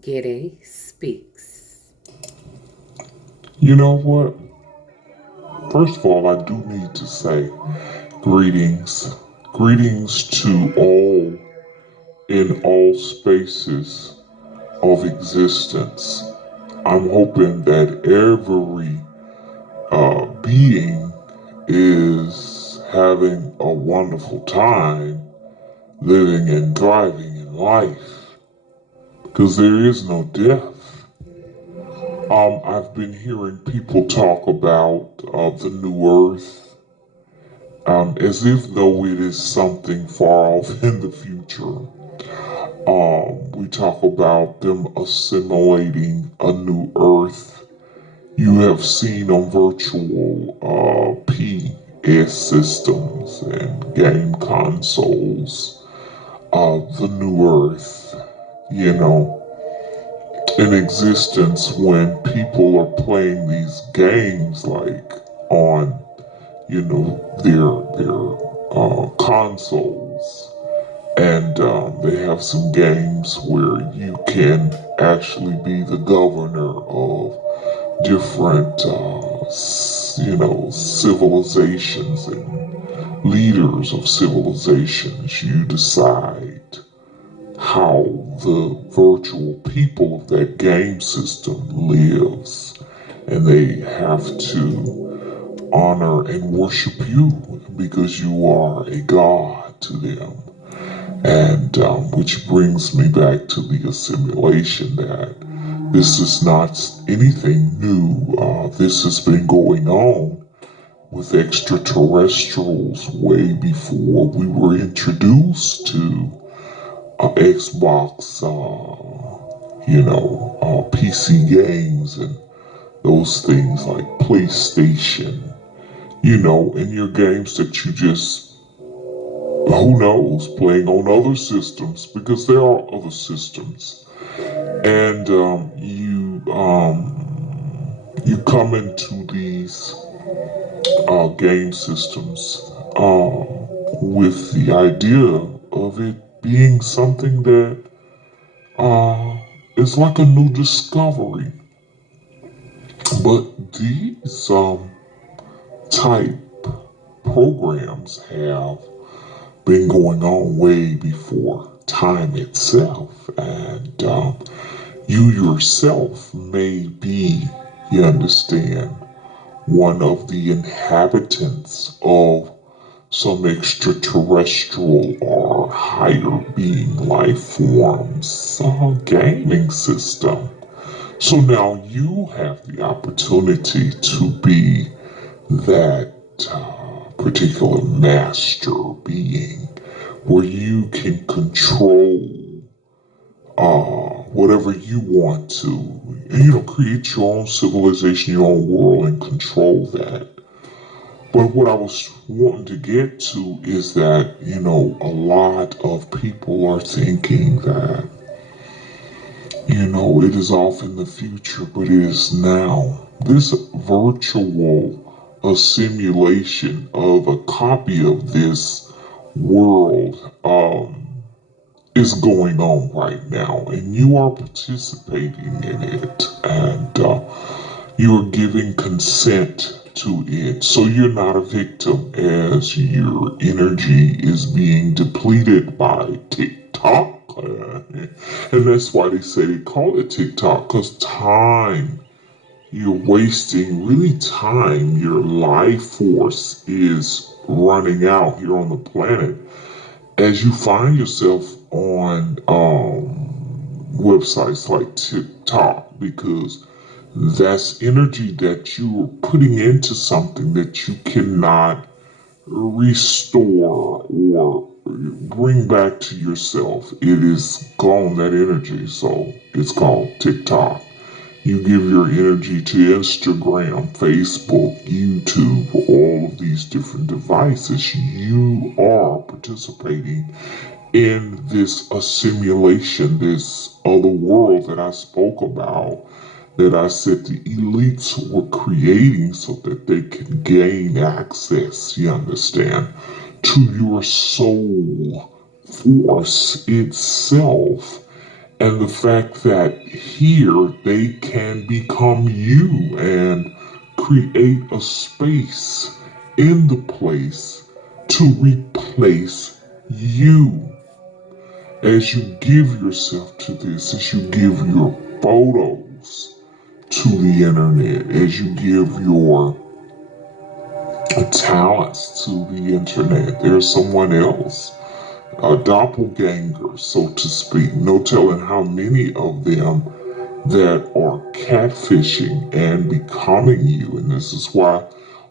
Ghede speaks. You know what? First of all, I do need to say greetings. Greetings to all in all spaces of existence. I'm hoping that every being is having a wonderful time living and thriving in life because there is no death. I've been hearing people talk about the new earth as if though it is something far off in the future. We talk about them assimilating a new earth. You have seen on virtual PS systems and game consoles the new earth, you know, in existence when people are playing these games like on their consoles, and they have some games where you can actually be the governor of different civilizations and leaders of civilizations. You decide how the virtual people of that game system lives, and they have to honor and worship you because you are a god to them. And which brings me back to the assimilation that this is not anything new. This has been going on with extraterrestrials way before we were introduced to Xbox, PC games and those things like PlayStation, and your games that you just, who knows, playing on other systems because there are other systems. And you come into these game systems with the idea of it being something that is like a new discovery. But these type programs have been going on way before time itself, and you yourself may be, you understand, one of the inhabitants of some extraterrestrial or higher being life forms gaming system. So now you have the opportunity to be that particular master being where you can control whatever you want to. And, create your own civilization, your own world, and control that. But what I was wanting to get to is that, a lot of people are thinking that, it is off in the future, but it is now. This virtual simulation of a copy of this world is going on right now, and you are participating in it, and you are giving consent to it. So you're not a victim as your energy is being depleted by TikTok. And that's why they say they call it TikTok, because time, you're wasting really time. Your life force is running out here on the planet as you find yourself on websites like TikTok, because that's energy that you're putting into something that you cannot restore or bring back to yourself. It is gone, that energy, so it's called TikTok. You give your energy to Instagram, Facebook, YouTube, all of these different devices. You are participating in this assimilation, this other world that I spoke about, that I said the elites were creating so that they can gain access, you understand, to your soul force itself. And the fact that here they can become you and create a space in the place to replace you. As you give yourself to this, as you give your photos to the internet, as you give your talents to the internet, there's someone else, a doppelganger, so to speak. No telling how many of them that are catfishing and becoming you. And this is why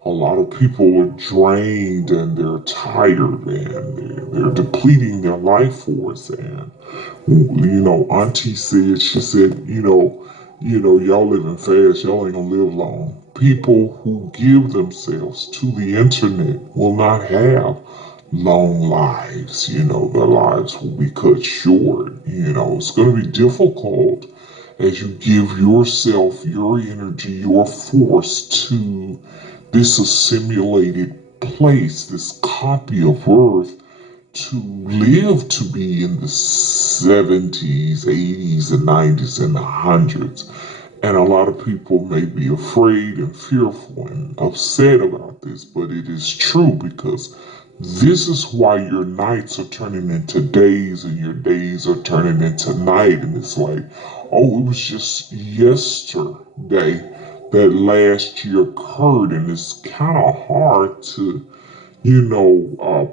a lot of people are drained and they're tired and they're depleting their life force. And, Auntie said, she said, y'all living fast, y'all ain't gonna live long. People who give themselves to the internet will not have long lives. Their lives will be cut short. It's going to be difficult as you give yourself, your energy, your force to this assimilated place, this copy of Earth, to live to be in the 70s, 80s, and 90s, and the hundreds. And a lot of people may be afraid and fearful and upset about this, but it is true because this is why your nights are turning into days and your days are turning into night. And it's like, oh, it was just yesterday that last year occurred. And it's kind of hard to,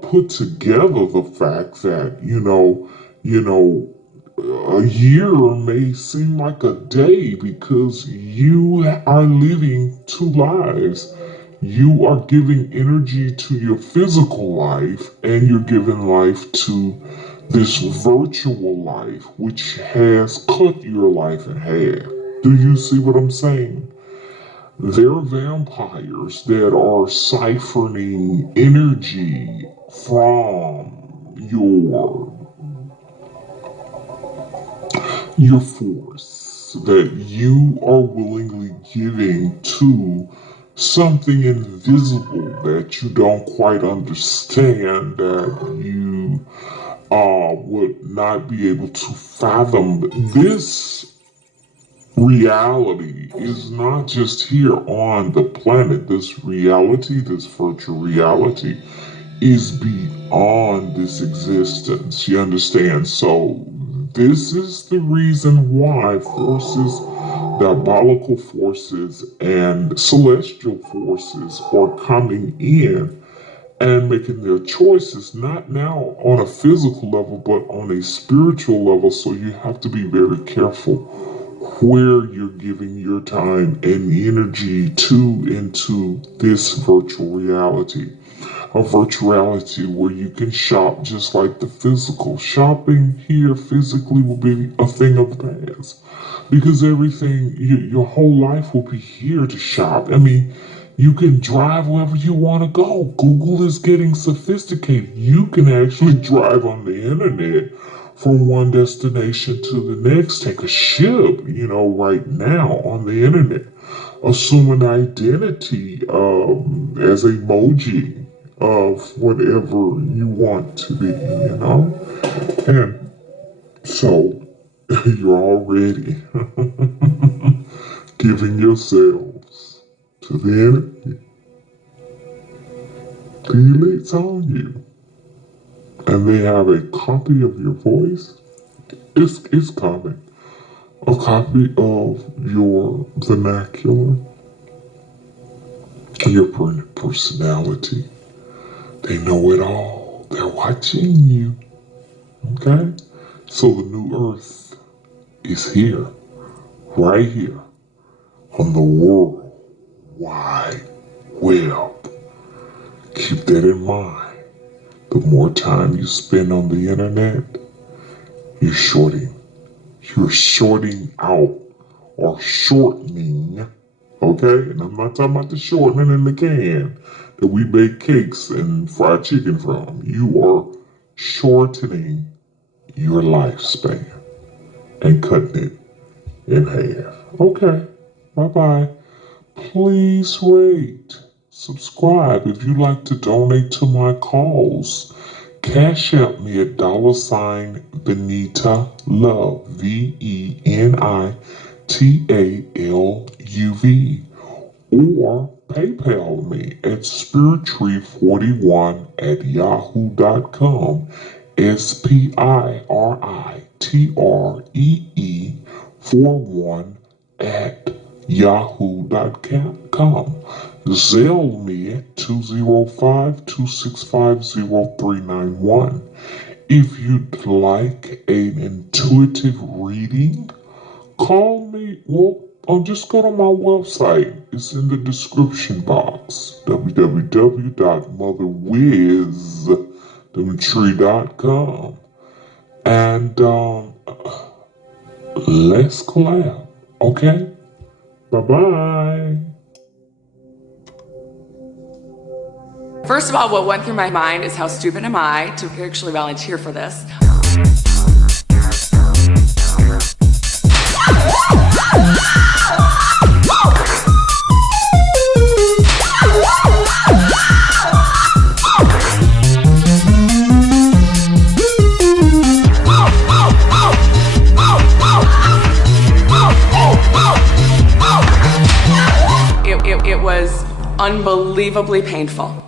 put together the fact that, a year may seem like a day because you are living two lives. You are giving energy to your physical life and you're giving life to this virtual life, which has cut your life in half. Do you see what I'm saying? They're vampires that are siphoning energy from your force that you are willingly giving to something invisible that you don't quite understand, that you would not be able to fathom. This reality is not just here on the planet. This reality, this virtual reality, is beyond this existence. You understand? So, this is the reason why forces, diabolical forces, and celestial forces are coming in and making their choices, not now on a physical level, but on a spiritual level. So, you have to be very careful where you're giving your time and energy into this virtual reality. A virtuality where you can shop just like the physical. Shopping here physically will be a thing of the past because everything, your whole life will be here to shop. I mean, you can drive wherever you want to go. Google is getting sophisticated. You can actually drive on the internet from one destination to the next, take a ship, right now on the internet. Assume an identity as emoji of whatever you want to be. And so you're already giving yourselves to the enemy. The elite's on you. And they have a copy of your voice. It's coming. A copy of your vernacular, your personality. They know it all. They're watching you. Okay? So the new earth is here, right here, on the World Wide Web. Keep that in mind. The more time you spend on the internet, you're shorting. You're shorting out or shortening. Okay? And I'm not talking about the shortening in the can that we bake cakes and fried chicken from. You are shortening your lifespan and cutting it in half. Okay. Bye-bye. Please rate, subscribe if you'd like to donate to my cause. Cash App me at $Benita Love, VENITALUV, or PayPal me at spirittree41@yahoo.com, SPIRITREE41@yahoo.com. Zelle me at 205-265-0391. If you'd like an intuitive reading, call me. Well, just go to my website. It's in the description box. www.motherwizdemetri.com. And let's collab. Okay? Bye-bye. First of all, what went through my mind is how stupid am I to actually volunteer for this? It was unbelievably painful.